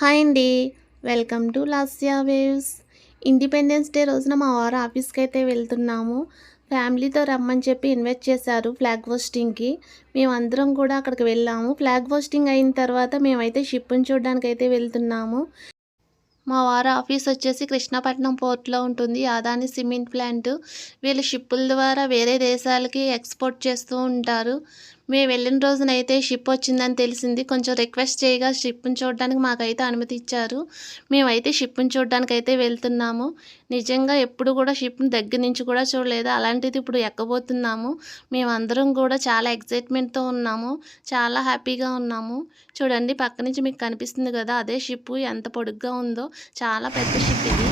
హాయ్ అండి. Welcome to Lasya waves. Independence day రోజున మా వారు ఆఫీస్కి అయితే వెళ్తున్నాము. ఫ్యామిలీతో రమ్మని చెప్పి ఇన్వైట్ చేశారు ఫ్లాగ్ హోస్టింగ్కి. మేమందరం కూడా అక్కడికి వెళ్ళాము. ఫ్లాగ్ హోస్టింగ్ అయిన తర్వాత మేమైతే షిప్ని చూడడానికి అయితే వెళ్తున్నాము. మా వారు ఆఫీస్ వచ్చేసి కృష్ణపట్నం పోర్ట్లో ఉంటుంది. Adani cement plant. వీళ్ళు షిప్పుల ద్వారా వేరే దేశాలకి ఎక్స్పోర్ట్ చేస్తూ ఉంటారు. మేము వెళ్ళిన రోజునైతే షిప్ వచ్చిందని తెలిసింది. కొంచెం రిక్వెస్ట్ చేయగా షిప్ని చూడడానికి మాకైతే అనుమతి ఇచ్చారు. మేమైతే షిప్ని చూడడానికి అయితే వెళ్తున్నాము. నిజంగా ఎప్పుడు కూడా షిప్ని దగ్గర నుంచి కూడా చూడలేదు. అలాంటిది ఇప్పుడు ఎక్కబోతున్నాము. మేమందరం కూడా చాలా ఎక్సైట్మెంట్తో ఉన్నాము. చాలా హ్యాపీగా ఉన్నాము. చూడండి పక్క నుంచి మీకు కనిపిస్తుంది కదా, అదే షిప్ ఎంత పొడుగ్గా ఉందో. చాలా పెద్ద షిప్ ఇది.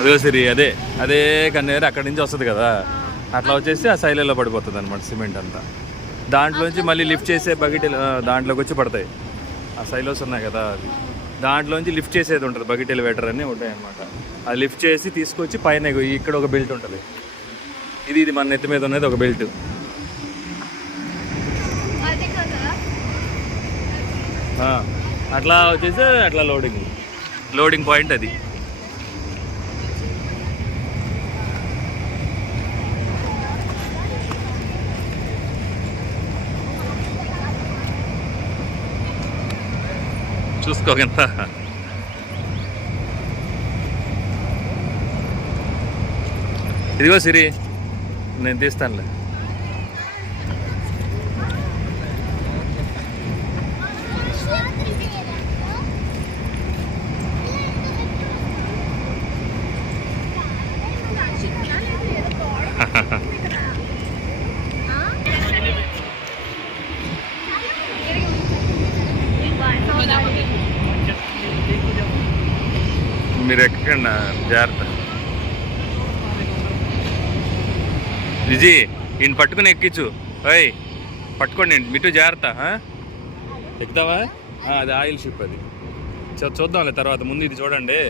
అదే సిరి అదే అదే కన్నేరు అక్కడి నుంచి వస్తుంది కదా, అట్లా వచ్చేసి ఆ సైలలో పడిపోతుంది అనమాట సిమెంట్ అంతా. దాంట్లోంచి మళ్ళీ లిఫ్ట్ చేసే బకెట్ దాంట్లోకి వచ్చి పడతాయి. ఆ సైలోస్ ఉన్నాయి కదా, అవి దాంట్లోంచి లిఫ్ట్ చేసేది ఉంటుంది. బకెట్ ఎలివేటర్ అన్నీ ఉంటాయి అనమాట. అది లిఫ్ట్ చేసి తీసుకొచ్చి పైన ఇక్కడ ఒక బెల్ట్ ఉంటుంది. ఇది మన నెత్తి మీద ఉన్నది ఒక బెల్ట్. అట్లా వచ్చేసి అట్లా లోడింగ్ పాయింట్ అది. చూసుకోగంత ఇదిగో సిరి, నేను తీస్తానులే. మీరు ఎక్కకండి, జాగ్రత్త. విజీ ఈయన పట్టుకుని ఎక్కించు. ఓయ్ పట్టుకోండి, మిట్టు జాగ్రత్త. ఎక్కుతావా? అది ఆయిల్ షిప్. అది చూద్దాంలే తర్వాత, ముందు ఇది చూడండి.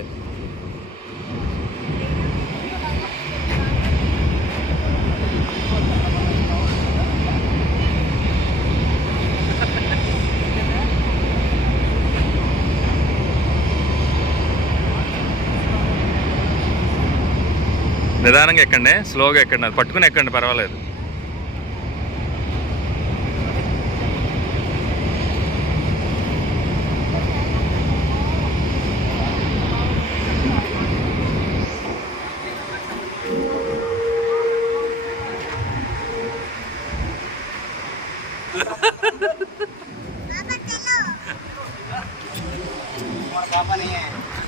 నిదానంగా ఎక్కండి, స్లోగా ఎక్కండి. అది పట్టుకుని ఎక్కండి, పర్వాలేదు.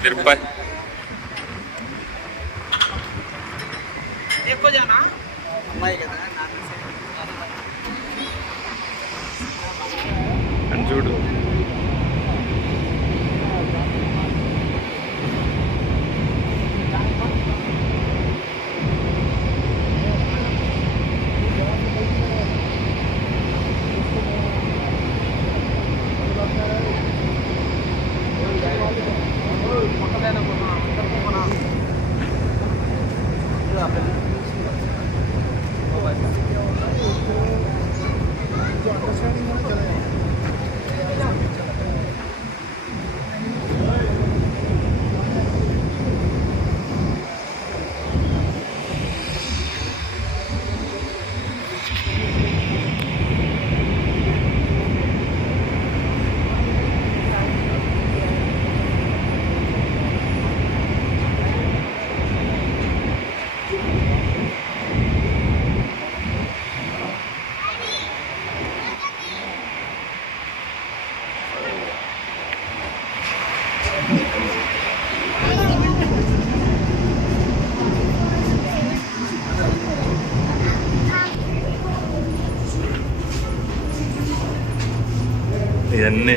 తిరుపతి అని చూడు. ఇవన్నీ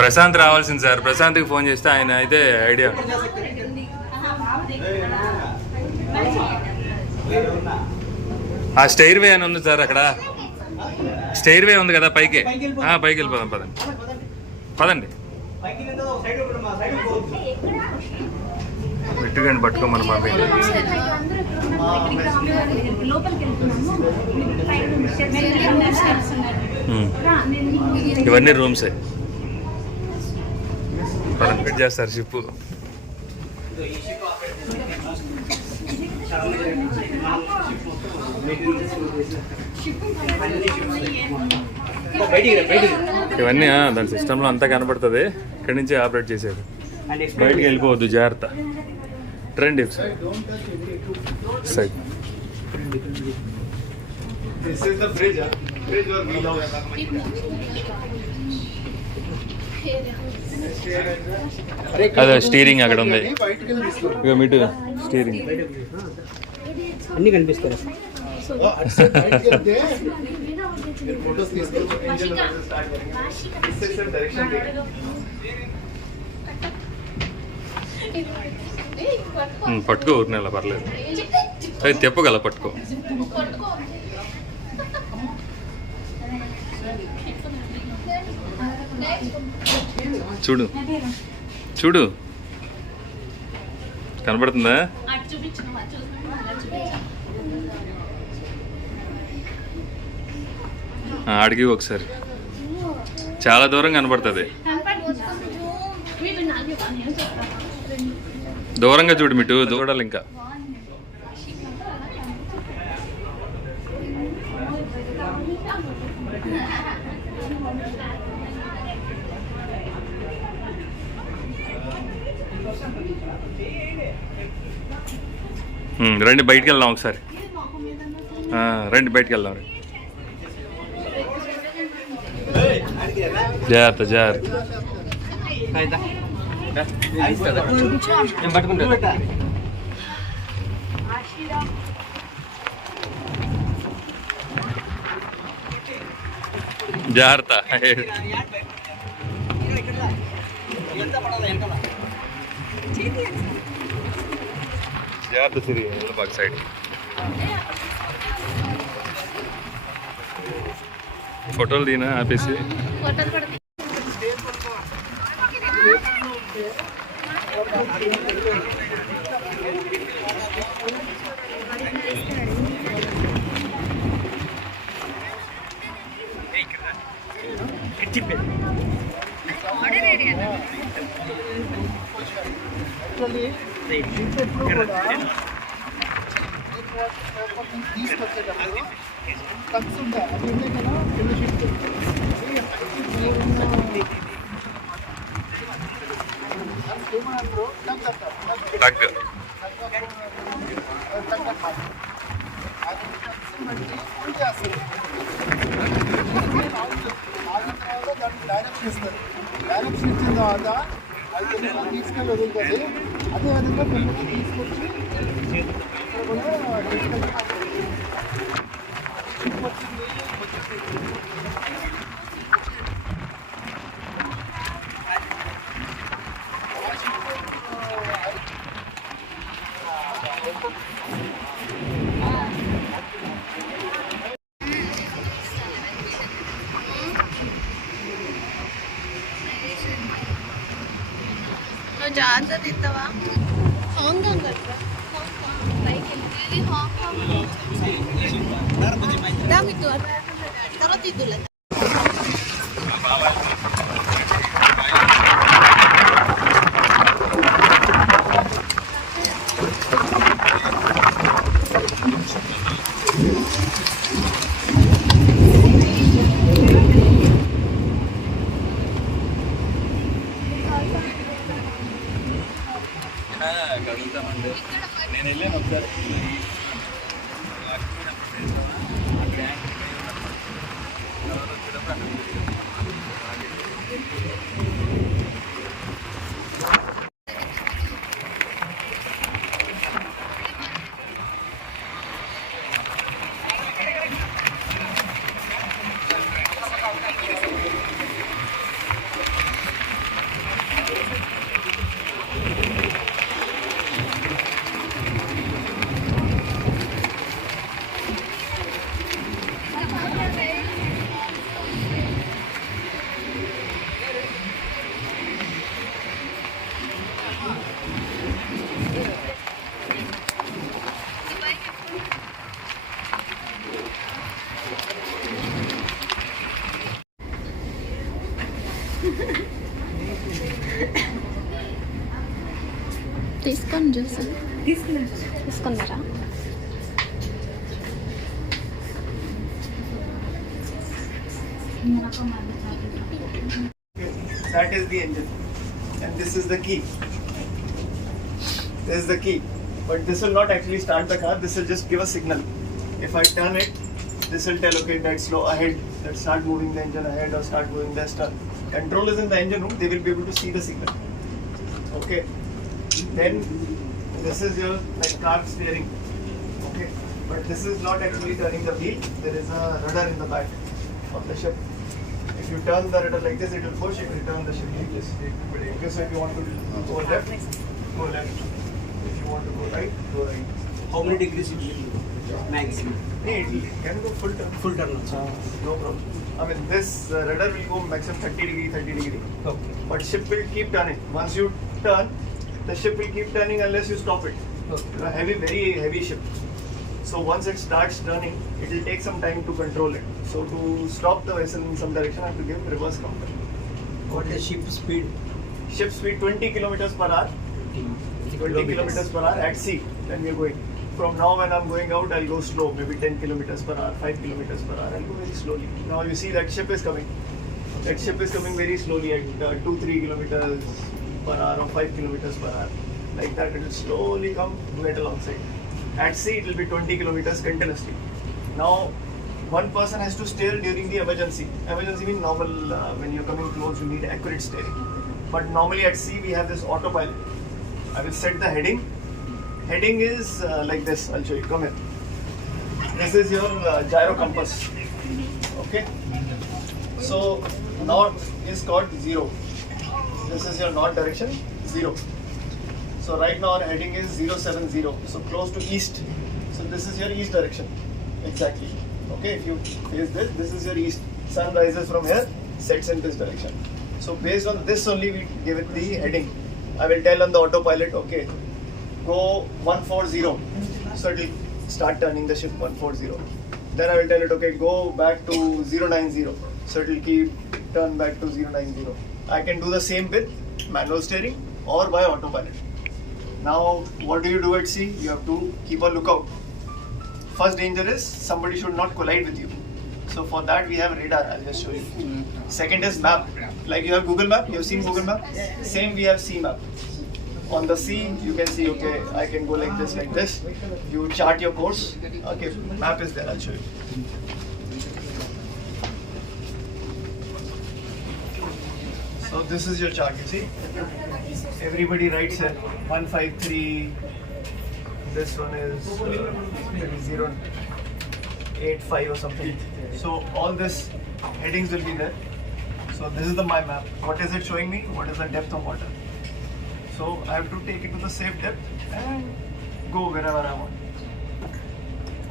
ప్రశాంత్ రావాల్సింది సార్. ప్రశాంత్కి ఫోన్ చేస్తే ఆయన అయితే ఐడియా ఆ స్టైర్ వే అని ఉంది సార్ అక్కడ. స్టైర్ వే ఉంది కదా పైకి. పైకి వెళ్ళిపోదాం పదండి పదండి. విట్టుగండి పట్టుకోమని మమ్మీ. ఇవన్నీ రూమ్సే. పదండి చేస్తారు షిప్. ఇవన్నీ దాని సిస్టంలో అంతా కనపడుతుంది. ఇక్కడి నుంచి ఆపరేట్ చేసేది. బయటికి వెళ్ళిపోవద్దు, జాగ్రత్త. రండి సైడ్. అదే స్టీరింగ్ అక్కడ ఉంది. ఇక మీటు స్టీరింగ్ అన్ని కనిపిస్తాయి. పట్టుకో ఊరినేలా పర్లేదు. అది తెప్పగల పట్టుకో. చూడు చూడు కనపడుతుందా? ఆడికి ఒకసారి చాలా దూరం కనపడుతుంది. దూరంగా చూడు మిటు, చూడాలి ఇంకా. రండి బయటికి వెళ్దాం ఒకసారి. రండి బయటికి వెళ్దాం. జాగ్రత్త జాగ్రత్త. జాగ్రత్త జాగ్రత్త. సిరి బాగా సైడ్. ఫోటోలు తీనా ఆపేసి. డైరెక్షన్ ఇచ్చిన తర్వాత అది తీసుకెళ్ళి వదులుతుంది. అదేవిధంగా పిల్లలకి తీసుకొచ్చి జాగ్రత్త తింటావా? హాంకాంగ్ అట్లా తర్వాత ఇద్దులే. నేను వెళ్ళాను ఒకసారి. తీసుకోండి జ్యూస్ తీసుకున్నారా? That is the engine, and this is the key. This is the key, but this will not actually start the car. This will just give a signal. If I turn it, this will tell, okay, that's slow ahead. Let's start moving the engine ahead or start moving the start. Control is in the engine room. They will be able to see the signal. Okay. Then this is your like car steering. Okay, but this is not actually turning the wheel. There is a rudder in the back of the ship. If you turn the rudder like this, it will push. It will turn the ship like this. Okay, so if you want to go left, go left. If you want to go right, go right. How many degrees it will do? Maximum. Hey, it can go full turn. Full turn also. No problem. I mean, this rudder will go maximum 30 degree, 30 degree. Okay. But ship will keep turning. Once you turn, the ship will keep turning unless you stop it. Okay. A heavy, very heavy ship. So once it starts turning, it will take some time to control it. So to stop the vessel in some direction, I have to give reverse counter. What is ship speed? Ship speed 20 kilometers per hour. 20 kilometers per hour at sea when we are going. From now when I'm going out, I'll go slow, maybe 10 kilometers per hour, 5 kilometers per hour. I'll go very slowly. Now you see that ship is coming. That ship is coming very slowly at 2-3 kilometers per hour or 5 kilometers per hour. Like that, it will slowly come right alongside. At sea, it will be 20 kilometers continuously. Now, one person has to steer during the emergency. Emergency means normal, when you're coming close, you need accurate steering. But normally at sea, we have this autopilot. I will set the heading. Heading is like this. I'll show you. Come here. This is your gyro compass. Okay. So north is called 0. This is your north direction 0. So right now our heading is 070. So close to east. So this is your east direction. Exactly. Okay. If you face this, this is your east. Sun rises from here, sets in this direction. So based on this only we give it the heading. I will tell on the autopilot, okay, go 140. So it will start turning the ship 140. Then I will tell it, okay, go back to 090. So it will keep turn back to 090. I can do the same with manual steering or by autopilot. Now, what do you do at sea? You have to keep a lookout. First danger is somebody should not collide with you. So for that we have radar. I'll just show you. Second is map. Like you have Google Map. You have seen Google Map. Same we have Sea Map. On the sea, you can see, okay, I can go like this, like this. You chart your course. Okay, map is there. I'll show you. So this is your chart. You see, everybody writes here 153. This one is 085 or something. So all this headings will be there. So this is the my map. What is it showing me? What is the depth of water? So I have to take it to the safe depth and go wherever I want.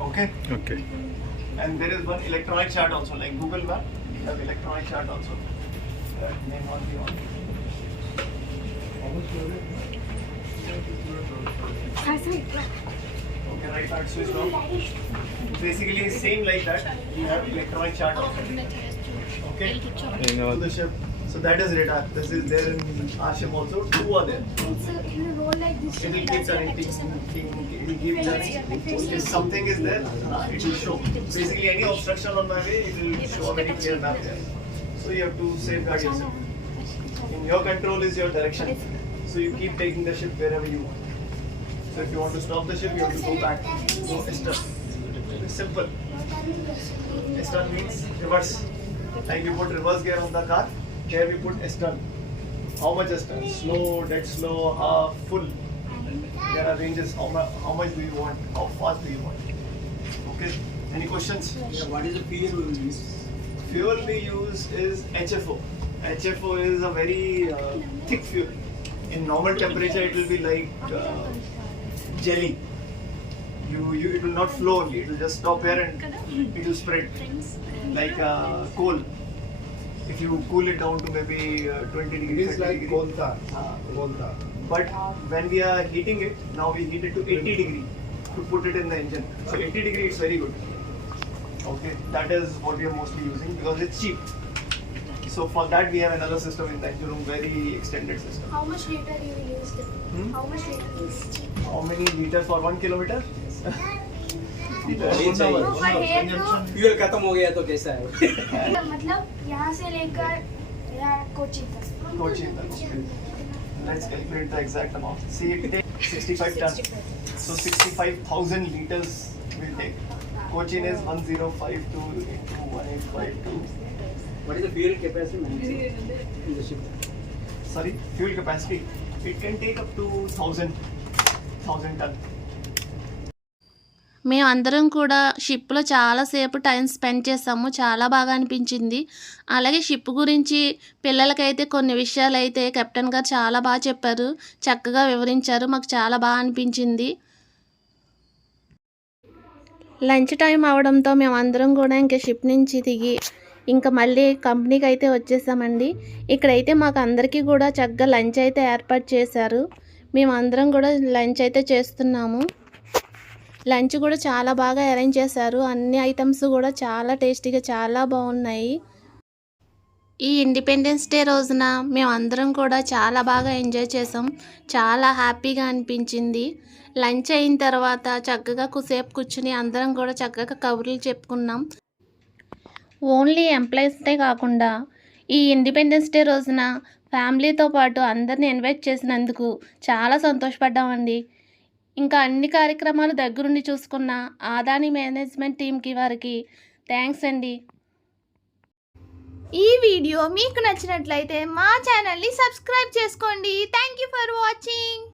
Okay? Okay. And there is one electronic chart also, like Google Map. We have electronic chart also. That may not be on. Okay, right part switched off. Basically, same like that. We have electronic chart also. Okay? To the ship. So that is radar. This is there in our ship also. 2 are there. So in a roll like this, It will keep turning, it will keep turning. If something is there, it will show. Basically, any obstruction on my way, it will show a very clear map there. So you have to safeguard yourself. In your control is your direction. So you keep taking the ship wherever you want. So if you want to stop the ship, you have to go back. Go astern. It's simple. Astern means reverse. Like you put reverse gear on the car, here we put astern. How much astern? Slow, dead slow, half, full. There are ranges. How much do you want? How fast do you want? Okay. Any questions? Yeah, what is the fuel we will use? Fuel we use is HFO. HFO is a very thick fuel. In normal temperature, it will be like jelly. It will not flow only. It will just stop here and it will spread like coal. If you cool it down to maybe 20 degrees, It is like degree. coal tar. Coal tar. But when we are heating it, now we heat it to 80 degree to put it in the engine. So 80 degree is very good. Okay, that is what we are mostly using because it's cheap. So for that we have another system in the engine room, very extended system. How much liter you will use them? How much liter you use? How many liters for 1 kilometer? नहीं चाहिए। No, पर है तो फ्यूल खत्म हो गया तो कैसा है? मतलब यहाँ से लेकर यहाँ कोची तक। Cochin. Let's calculate the exact amount. See, it takes 65 tons. So 65,000 liters will take. Cochin is 1052 into 1852. What is the fuel capacity maximum in the ship? Sorry, fuel capacity. It can take up to 1,000 ton. మేము అందరం కూడా షిప్లో చాలాసేపు time spend చేసాము. చాలా బాగా అనిపించింది. అలాగే షిప్ గురించి పిల్లలకైతే కొన్ని విషయాలు అయితే కెప్టెన్ గారు చాలా బాగా చెప్పారు, చక్కగా వివరించారు. మాకు చాలా బాగా అనిపించింది. లంచ్ టైం అవడంతో మేము అందరం కూడా ఇంకా షిప్ నుంచి దిగి ఇంకా మళ్ళీ కంపెనీకి అయితే వచ్చేసామండి. ఇక్కడైతే మాకు అందరికీ కూడా చక్కగా లంచ్ అయితే ఏర్పాటు చేశారు. మేము అందరం కూడా లంచ్ అయితే చేస్తున్నాము. లంచ్ కూడా చాలా బాగా అరేంజ్ చేశారు. అన్ని ఐటమ్స్ కూడా చాలా టేస్టీగా చాలా బాగున్నాయి. ఈ ఇండిపెండెన్స్ డే రోజున మేము అందరం కూడా చాలా బాగా ఎంజాయ్ చేసాం. చాలా హ్యాపీగా అనిపించింది. లంచ్ అయిన తర్వాత చక్కగా కుసేపు కూర్చుని అందరం కూడా చక్కగా కబుర్లు చెప్పుకున్నాం. ఓన్లీ ఎంప్లాయీస్టే కాకుండా ఈ ఇండిపెండెన్స్ డే రోజున ఫ్యామిలీతో పాటు అందరిని ఇన్వైట్ చేసినందుకు చాలా సంతోషపడ్డామండి. ఇంకా అన్ని కార్యక్రమాలు దగ్గరుండి చూసుకున్న ఆదాని మేనేజ్మెంట్ టీంకి వారికి థ్యాంక్స్ అండి. ఈ వీడియో మీకు నచ్చినట్లయితే మా ఛానల్ని సబ్స్క్రైబ్ చేసుకోండి. Thank you for watching.